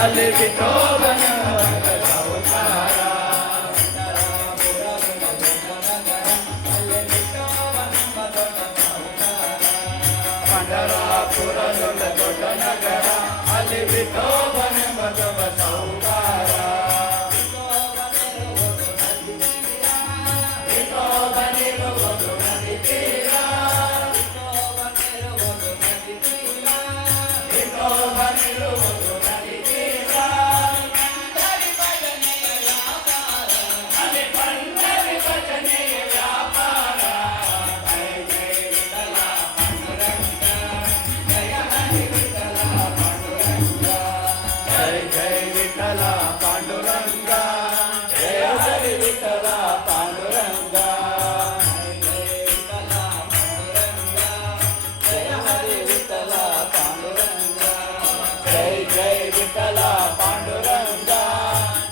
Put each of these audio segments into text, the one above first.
ಅಲ್ಲಿ ವಿಠೋಬನ ಸಾಹುಕಾರ ಪಂಡರಾಪುರದೊಳ ದೊಡ್ಡ ನಗರ ಅಲ್ಲಿ ವಿಠೋಬನೆಂಬ ಸಾಹುಕಾರ ವಿಠೋಬನಿರುವುದು ನದಿ ತೀರ ವಿಠೋಬನಿರುವುದು ನದಿ ತೀರ ಅಲ್ಲಿ ಪಂಡರಿ ಭಜನೆಯ ವ್ಯಾಪಾರ ಜಯ ವಿಠಲ ಪಾಂಡುರಂಗ ಜಯ ಹರಿ ವಿಠಲ ಪಾಂಡುರಂಗ ಜಯ ಹರಿ ವಿಠಲ ಪಾಂಡುರಂಗ ಜಯ ಜಯ ವಿಠಲ ಪಾಂಡುರಂಗ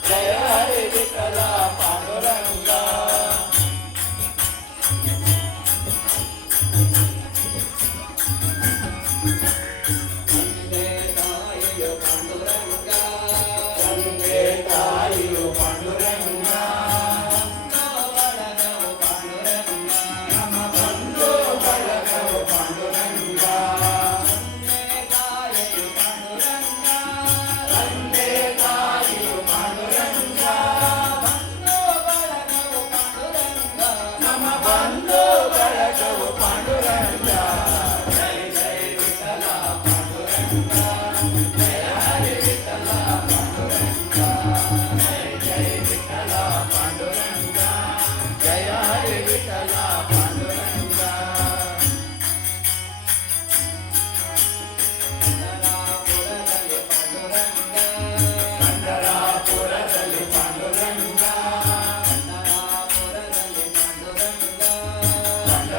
ಜಯ ಹರಿ ವಿಠಲ ಪಾಂಡುರಂಗ ಗಂಗೆ ತಾಯಿಯು ಪಾಂಡುರಂಗ ನಮ್ಮ ಬಂಧು ಬಳಗವು ಪಾಂಡುರಂಗ ಗಂಗೆ ತಾಯಿಯು ಪಾಂಡುರಂಗ ನಮ್ಮ ಬಂಧು ಬಳಗವು ಪಾಂಡುರಂಗ ಜಯ ಜಯ ವಿಠಲ ಪಾಂಡುರಂಗ ಜಯ ಹರಿ ವಿಠಲ ಪಾಂಡುರಂಗ ಜಯ ಜಯ ವಿಠಲ ಪಾಂಡುರಂಗ ಜಯ ಹರಿ ವಿಠಲ ಪಾಂಡುರಂಗ ಪಂಡರಾಪುರದಲ್ಲಿ ಪಾಂಡುರಂಗ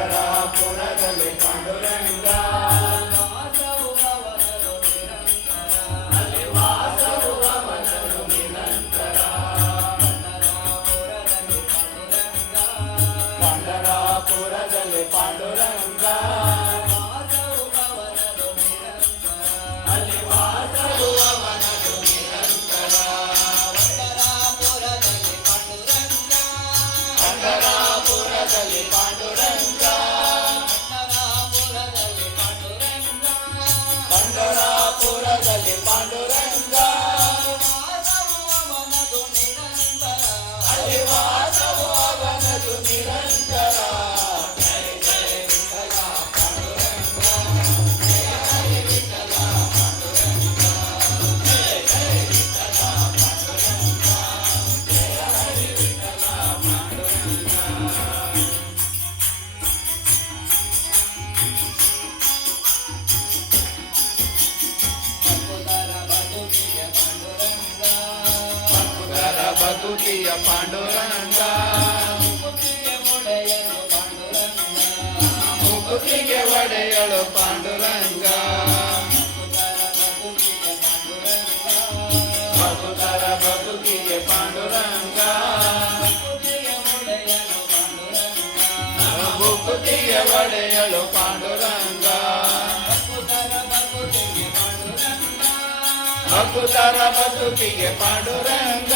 ಪಂಡರಾಪುರದಲ್ಲಿ ಪಾಂಡುರಂಗ ಅಲ್ಲಿ ವಾಸವು ಅವನರು ನಿರಂತರ ಪಂಡರಾಪುರದಲ್ಲಿ ಪಾಂಡುರಂಗ ಅಲ್ಲಿ ವಾಸವು ಅವನರು ನಿರಂತರ ಪಂಡರಾಪುರದಲ್ಲಿ ಪಾಂಡುರಂಗ ಪಂಡರಾಪುರದಲ್ಲಿ ಪಾಂಡುರಂಗ ಅಲ್ಲಿ ವಾಸವು ಅವನದು ನಿರಂತರ ಜಯ ಜಯ ವಿಠಲ ಪಾಂಡುರಂಗ ಜಯ ಹರಿ ವಿಠಲ ಪಾಂಡುರಂಗ ಜಯ ಜಯ ವಿಠಲ ಪಾಂಡುರಂಗ ಜಯ ಹರಿ ವಿಠಲ ಪಾಂಡುರಂಗ ಭಕ್ತರ ಬದುಕಿಯ ಪಾಂಡುರಂಗ ಮುಕುತಿಗೆ ಒಡೆಯಲು ಪಾಂಡುರಂಗ ಭಕ್ತರ ಬದುಕಿಗೆ ಪಾಂಡುರಂಗ ಮುಕುತಿಗೆ ಒಡೆಯಲು ಪಾಂಡುರಂಗ ಭಕ್ತರ ಬದುಕಿಗೆ ಪಾಂಡುರಂಗ